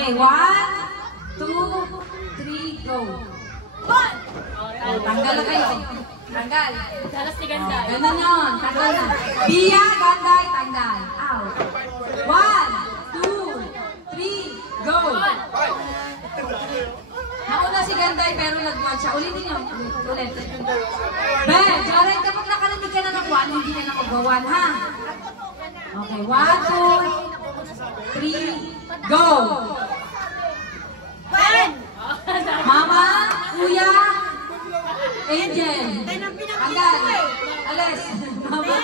Okay, 1, 2, 3, go. 1! Tanggal na kayo. Tanggal. Dalas ni Ganday. Ganun yun. Tanggal na. Bia, Ganday, tanggal. Out. 1, 2, 3, go. Nauna si Ganday pero nag-1 siya. Ulitin nyo. Ulit. Ben, Jaren, kapag nakarinig ka na ng 1, hindi na nakagawan, ha? Okay, 1, 2, 3, go. Ben! Mama, Kuya, Angel. Tanggal. Alis. Mama.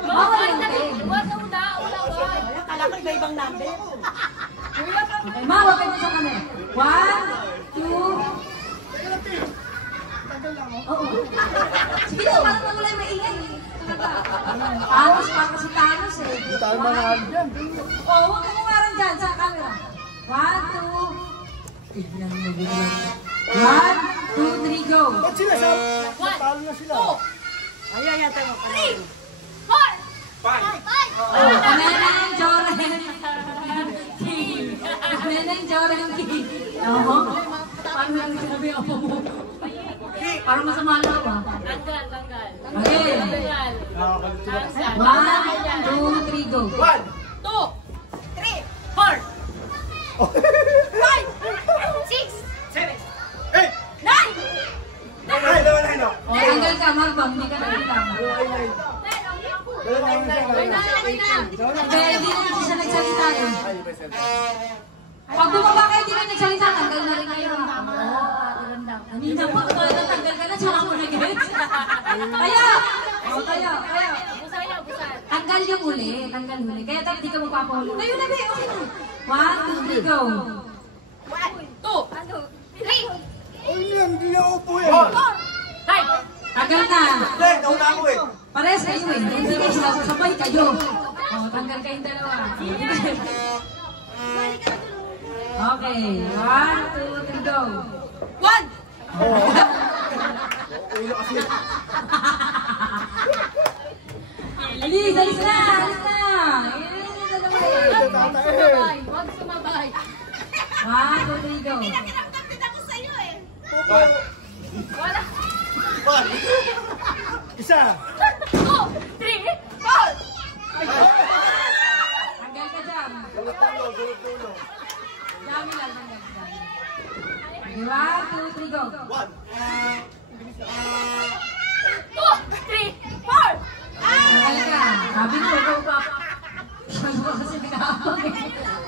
Mama lang din. Akala ko iba-ibang number. Okay, ma, wag kayo sa camera. 1, 2. Oo. Sige na, parang wala yung maingay. Thanos, parang si Thanos eh. Hindi tayo manahal dyan. Oo, huwag ka kumarang dyan sa camera. 1, 2. Tignan mo, bigyan. 1, 2, 3, go. Ba't sila sa... Talo na sila. Ay, tayo mo. 3, 4, 5. Oh, Kaneneng, Joren. King. Kaneneng, Joren, King. Oo. Parang lang sinabi ako mo. Parang masama lang ba? Tanggal. Okay. 1, 2, 3, go. 1, 2, 3, 4, 5, 6, 7, 8, 9. 9. O, tanggal ka, Marbang. Hindi ka nagkitama. Hindi na siya nagsalita yun. Pag bumaba kayo, hindi ka nagsalita. Tanggal na rin kayo. Kanina po, tanggal ka na, tsaka mo nag-gets. Kaya! O, kaya. Tanggal yung huli. Tanggal huli. Kaya tayo, hindi ka magpapahuli. Tayo na, be. Okay na. 1, 2, 3, go. 1, 2, 3, Ay, hindi na upo eh. Tanggal na. Hindi, nauna ako eh. Parehas kayo eh. Hindi kayo sasabay kayo. O, tanggal kayong dalawa. Okay. 1, 2, 3, go. 1. Ulo kasi. Alis, alis na! Alis na! Huwag sumabay. 1, 2, 3, go. Wala. 1. Isa. 2, 3, 4. Tanggal ka dyan. Dulo. Dami lang, tanggal ka dyan. 1, 2, 3, go. 1. 2, 3, 4. Tanggal ka. Sabi mo, go pa. Sabi mo kasi nag-aapag eh.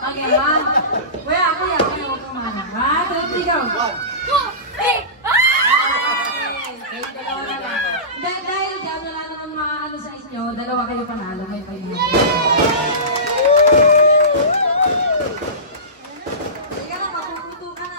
Okay, 1. Kuya, huwag kumana. 1, 2, 3, go. 2, 3, Dahil dyan, wala naman maano sa inyo, dalawa kayo panalo. May payo. Sige na, mapuputo ka na.